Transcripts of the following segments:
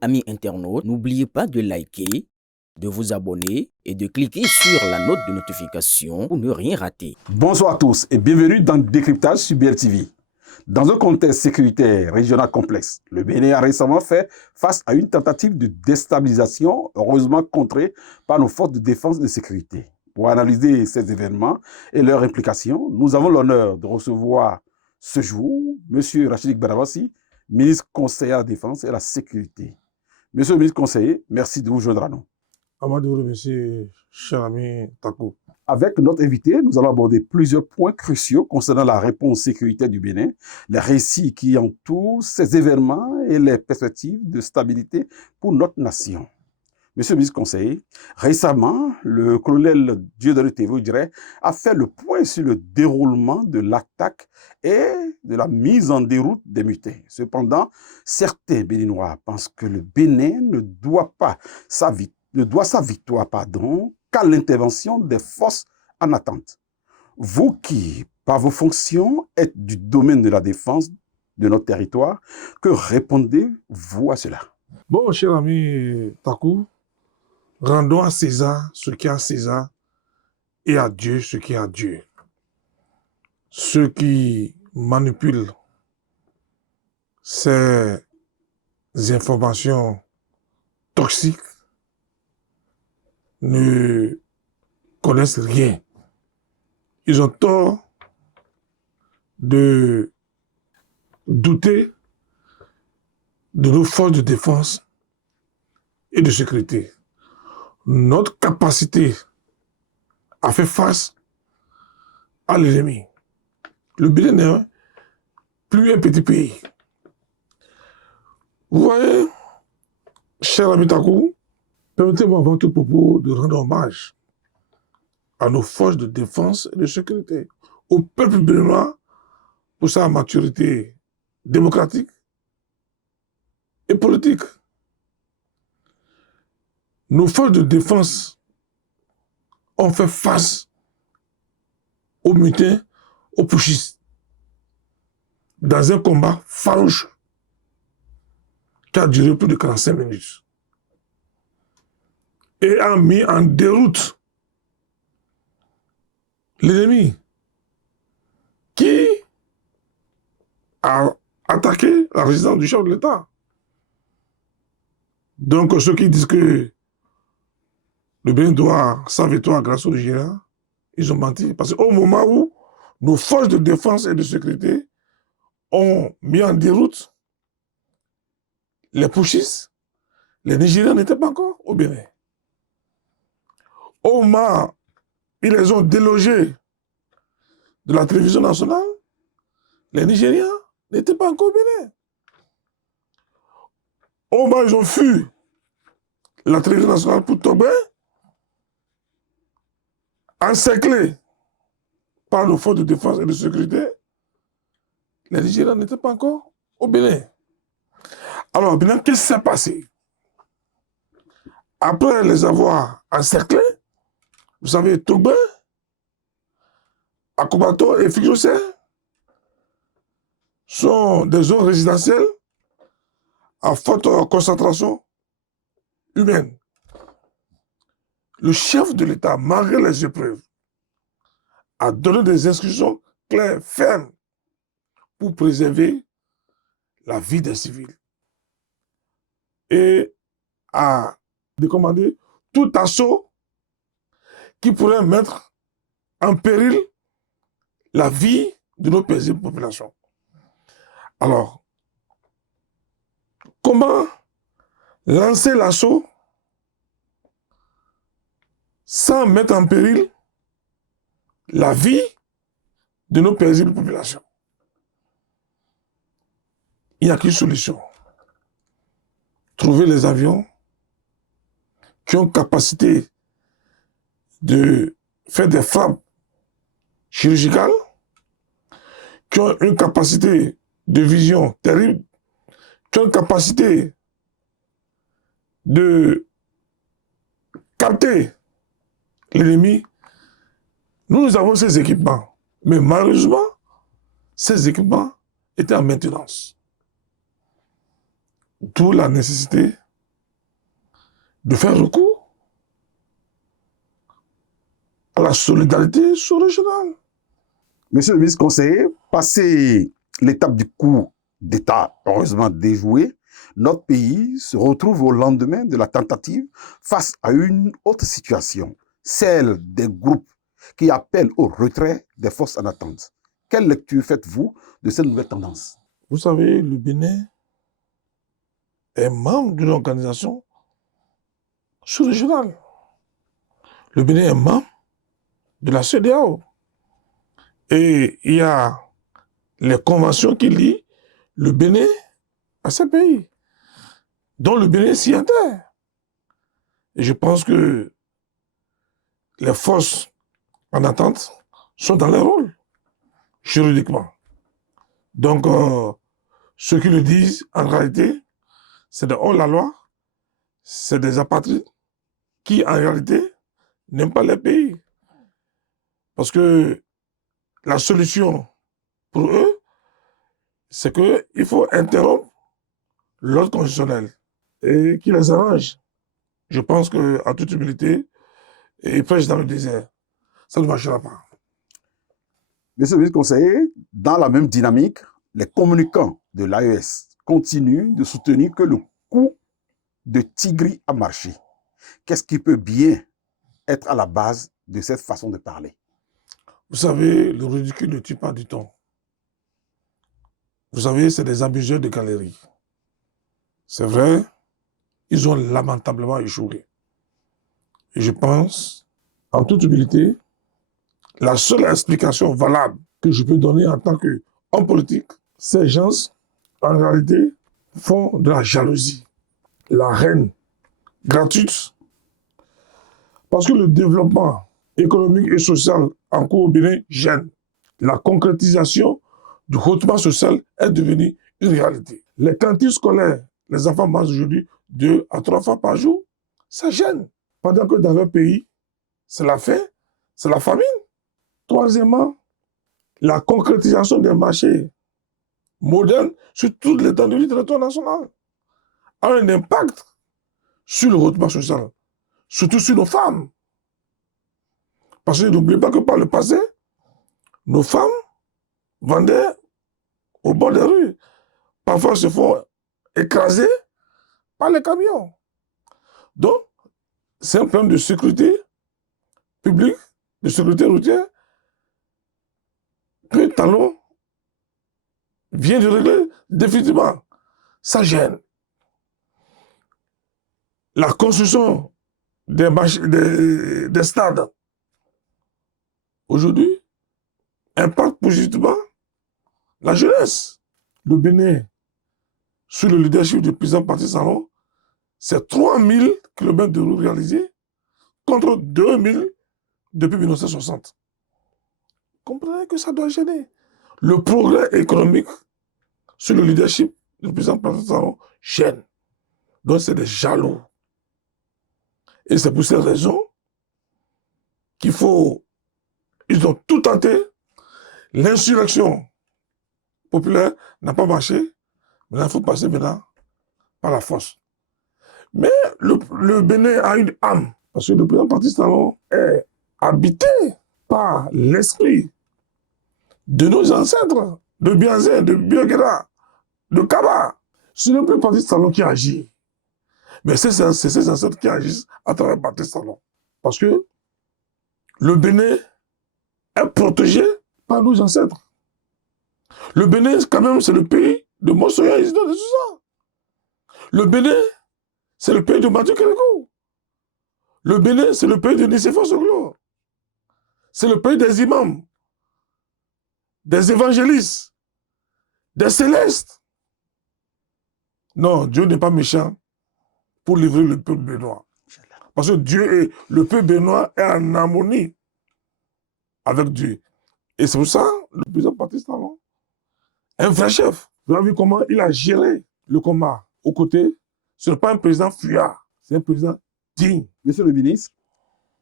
Amis internautes, n'oubliez pas de liker, de vous abonner et de cliquer sur la note de notification pour ne rien rater. Bonsoir à tous et bienvenue dans Décryptage sur BLTV. Dans un contexte sécuritaire régional complexe, le Bénin a récemment fait face à une tentative de déstabilisation, heureusement contrée par nos forces de défense et de sécurité. Pour analyser ces événements et leurs implications, nous avons l'honneur de recevoir ce jour M. Rachid Barabassi, ministre conseiller à la Défense et à la Sécurité. Monsieur le ministre conseiller, merci de vous joindre à nous. Amadou, remercie, cher ami Takou. Avec notre invité, nous allons aborder plusieurs points cruciaux concernant la réponse sécuritaire du Bénin, les récits qui entourent ces événements et les perspectives de stabilité pour notre nation. Monsieur le ministre conseiller, récemment, le colonel Dieudonné Tévo a fait le point sur le déroulement de l'attaque et de la mise en déroute des mutins. Cependant, certains Béninois pensent que le Bénin ne doit sa victoire qu'à l'intervention des forces en attente. Vous qui, par vos fonctions, êtes du domaine de la défense de notre territoire, que répondez-vous à cela? Bon, cher ami Takou, rendons à César ce qui est à César et à Dieu ce qui est à Dieu. Ceux qui manipulent ces informations toxiques ne connaissent rien. Ils ont tort de douter de nos forces de défense et de sécurité. Notre capacité à faire face à l'ennemi. Le Bénin n'est plus un petit pays. Vous voyez, cher ami Takou, permettez-moi avant tout propos de rendre hommage à nos forces de défense et de sécurité, au peuple béninois pour sa maturité démocratique et politique. Nos forces de défense ont fait face aux mutins, aux putschistes, dans un combat farouche qui a duré plus de 45 minutes et a mis en déroute l'ennemi qui a attaqué la résidence du chef de l'État. Donc ceux qui disent que le Bénin doit sa victoire grâce au Nigeria, ils ont menti. Parce qu'au moment où nos forces de défense et de sécurité ont mis en déroute les putschistes, les Nigériens n'étaient pas encore au Bénin. Au moment où ils les ont délogés de la télévision nationale, les Nigériens n'étaient pas encore au Bénin. Au moment où ils ont fui la télévision nationale pour Tobin, encerclés par nos forces de défense et de sécurité, les Nigériens n'étaient pas encore au Bénin. Alors, au Bénin, qu'est-ce qui s'est passé? Après les avoir encerclés, vous savez, Tobin, Akobato et Fijose sont des zones résidentielles à forte concentration humaine. Le chef de l'État, malgré les épreuves, a donné des instructions claires, fermes, pour préserver la vie des civils. Et a décommandé tout assaut qui pourrait mettre en péril la vie de nos paisibles populations. Alors, comment lancer l'assaut sans mettre en péril la vie de nos paisibles populations? Il n'y a qu'une solution. Trouver les avions qui ont capacité de faire des frappes chirurgicales, qui ont une capacité de vision terrible, qui ont une capacité de capter l'ennemi. Nous avons ces équipements. Mais malheureusement, ces équipements étaient en maintenance. D'où la nécessité de faire recours à la solidarité sous-régionale. Monsieur le ministre conseiller, passé l'étape du coup d'État heureusement déjoué, notre pays se retrouve au lendemain de la tentative face à une autre situation, celle des groupes qui appellent au retrait des forces en attente. Quelle lecture faites-vous de cette nouvelle tendance? Vous savez, le Bénin est membre d'une organisation sous-régionale. Le Bénin est membre de la CEDEAO. Et il y a les conventions qui lient le Bénin à ces pays, dont le Bénin s'y adhère. Et je pense que les forces en attente sont dans leur rôle, juridiquement. Donc, ceux qui le disent, en réalité, c'est de hors-la-loi, c'est des apatrides qui, en réalité, n'aiment pas les pays. Parce que la solution pour eux, c'est qu'il faut interrompre l'ordre constitutionnel et qui les arrange. Je pense qu'en toute humilité, ils prêchent dans le désert. Ça ne marchera pas. Monsieur le ministre conseiller, dans la même dynamique, les communicants de l'AES continuent de soutenir que le coup de Tigri a marché. Qu'est-ce qui peut bien être à la base de cette façon de parler? Vous savez, le ridicule ne tue pas du temps. Vous savez, c'est des abuseurs de galerie. C'est vrai, ils ont lamentablement échoué. Et je pense, en toute humilité, la seule explication valable que je peux donner en tant qu'homme politique, ces gens, en réalité, font de la jalousie, la haine gratuite. Parce que le développement économique et social en cours au Bénin gêne. La concrétisation du hautement social est devenue une réalité. Les cantines scolaires, les enfants mangent aujourd'hui 2 à 3 fois par jour, ça gêne. Pendant que dans un pays, c'est la faim, c'est la famine. Troisièmement, la concrétisation des marchés modernes sur toute l'étendue du territoire national a un impact sur le hautement social, surtout sur nos femmes. Parce que n'oubliez pas que par le passé, nos femmes vendaient au bord des rues. Parfois, se font écraser par les camions. Donc, c'est un problème de sécurité publique, de sécurité routière, que Talon vient de régler définitivement. Ça gêne. La construction des stades, aujourd'hui, impacte positivement la jeunesse. Le Bénin, sous le leadership du président Patrice Talon, c'est 3000 km de routes réalisées contre 2000 depuis 1960. Comprenez que ça doit gêner. Le progrès économique sous le leadership du président Patrice Talon gêne. Donc c'est des jaloux. Et c'est pour cette raison qu'il faut... Ils ont tout tenté. L'insurrection populaire n'a pas marché. Mais il faut passer maintenant par la force. Mais le Bénin a une âme. Parce que le président Patrice Talon est habité par l'esprit de nos ancêtres, de Bianzin, de Bioguera, de Kaba. Ce n'est plus Patrice Talon qui agit. Mais c'est ces ancêtres qui agissent à travers Patrice Talon. Parce que le Bénin est protégé par nos ancêtres. Le Bénin, quand même, c'est le pays de Mossoya Isidore de Sousa. Le Bénin, c'est le pays de Mathieu Kérékou. Le Bénin, c'est le pays de Nicéphore Soglo. C'est le pays des imams, des évangélistes, des célestes. Non, Dieu n'est pas méchant pour livrer le peuple béninois. Parce que Dieu et le peuple béninois est en harmonie avec Dieu. Et c'est pour ça, le président Patrice Talon, un vrai chef. Vous avez vu comment il a géré le combat aux côtés. Ce n'est pas un président fuyard, c'est un président digne. Monsieur le ministre,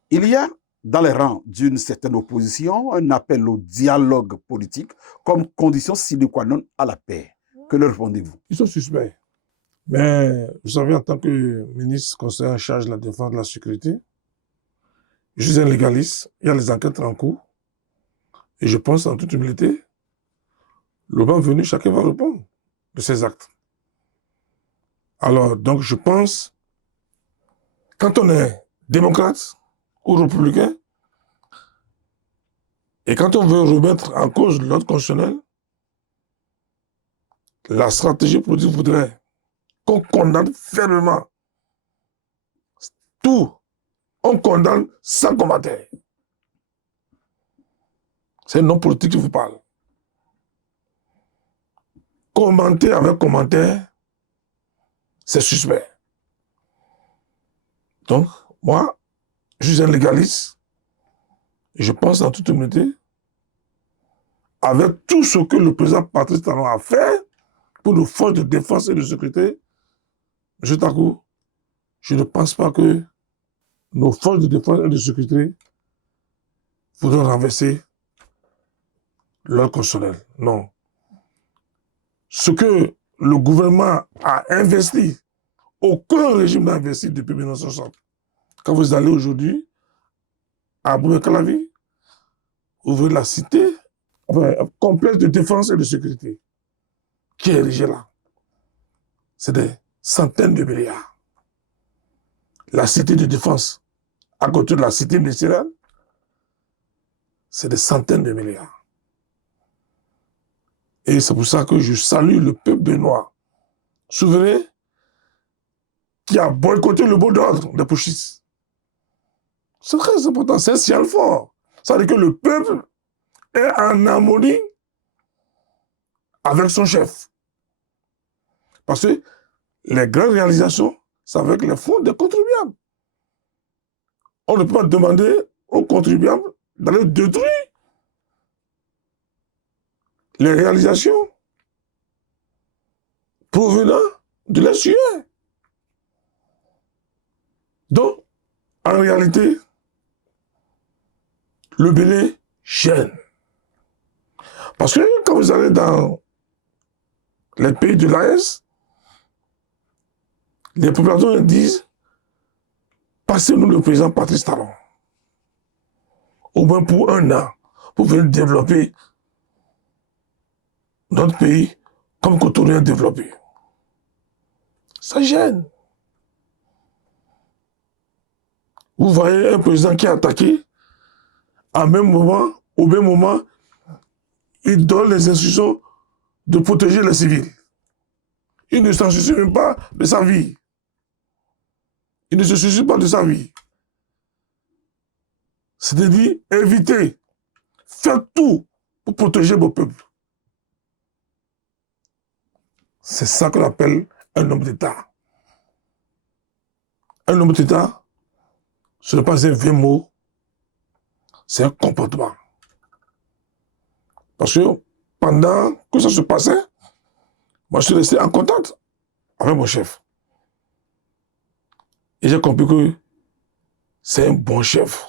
il y a dans les rangs d'une certaine opposition un appel au dialogue politique comme condition sine qua non à la paix. Que leur répondez-vous? Ils sont suspects. Mais vous savez, en tant que ministre conseiller en charge de la défense de la sécurité, je suis un légaliste, il y a les enquêtes en cours, et je pense en toute humilité, le moment venu, chacun va répondre de ses actes. Alors, donc, je pense, quand on est démocrate ou républicain, et quand on veut remettre en cause l'ordre constitutionnel, la stratégie politique voudrait qu'on condamne fermement tout. On condamne sans commentaire. C'est un nom politique qui vous parle. Commenter avec commentaire, c'est suspect. Donc, moi, je suis un légaliste. Je pense en toute humilité, avec tout ce que le président Patrice Talon a fait pour nos forces de défense et de sécurité, M. Takou, je ne pense pas que nos forces de défense et de sécurité voudront renverser l'ordre constitutionnel. Non. Ce que le gouvernement a investi, aucun régime n'a investi depuis 1960. Quand vous allez aujourd'hui à Boubé-Calavi, ouvrez la cité, enfin, un complexe de défense et de sécurité qui est érigé là. C'est des centaines de milliards. La cité de défense, à côté de la cité ministérielle, c'est des centaines de milliards. Et c'est pour ça que je salue le peuple béninois souverain qui a boycotté le mot d'ordre des putschistes. C'est très important, c'est un signal fort. Ça veut dire que le peuple est en harmonie avec son chef. Parce que les grandes réalisations, c'est avec les fonds des contribuables. On ne peut pas demander aux contribuables d'aller détruire les réalisations provenant de l'SUE. Donc, en réalité, le Bénin gêne. Parce que quand vous allez dans les pays de l'AES, les populations disent « Passez-nous le président Patrice Talon, au moins pour un an, pour venir développer notre pays comme Cotonou a développé. » Ça gêne. Vous voyez un président qui est attaqué, au même moment, il donne les instructions de protéger les civils. Il ne s'en soucie même pas de sa vie. Il ne se soucie pas de sa vie. C'est-à-dire, évitez, faites tout pour protéger vos peuples. C'est ça qu'on appelle un homme d'État. Un homme d'État, ce n'est pas un vieux mot, c'est un comportement. Parce que pendant que ça se passait, moi je suis resté en contact avec mon chef. Et j'ai compris que c'est un bon chef.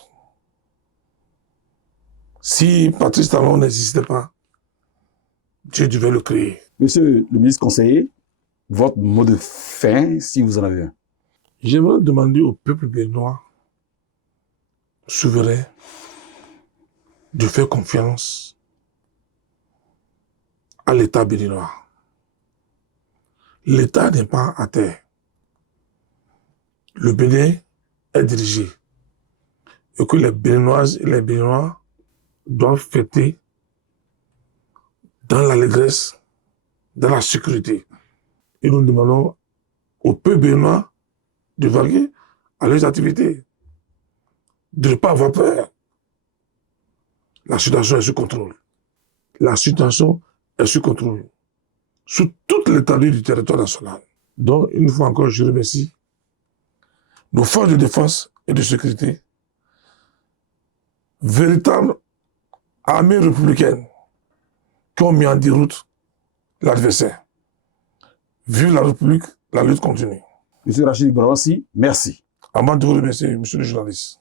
Si Patrice Talon n'existait pas, Dieu devait le créer. Monsieur le ministre conseiller, votre mot de fin, si vous en avez un. J'aimerais demander au peuple béninois souverain de faire confiance à l'État béninois. L'État n'est pas à terre. Le Bénin est dirigé. Et que les Béninoises et les Béninois doivent fêter dans l'allégresse, dans la sécurité. Et nous demandons au peuple béninois de vaquer à leurs activités, de ne pas avoir peur. La situation est sous contrôle. La situation est sous contrôle. Sur toute l'étendue du territoire national. Donc, une fois encore, je remercie nos forces de défense et de sécurité, véritables armées républicaines qui ont mis en déroute l'adversaire. Vive la République, la lutte continue. Monsieur Rachid Ibrahim, merci. À moi de vous remercier, monsieur le journaliste.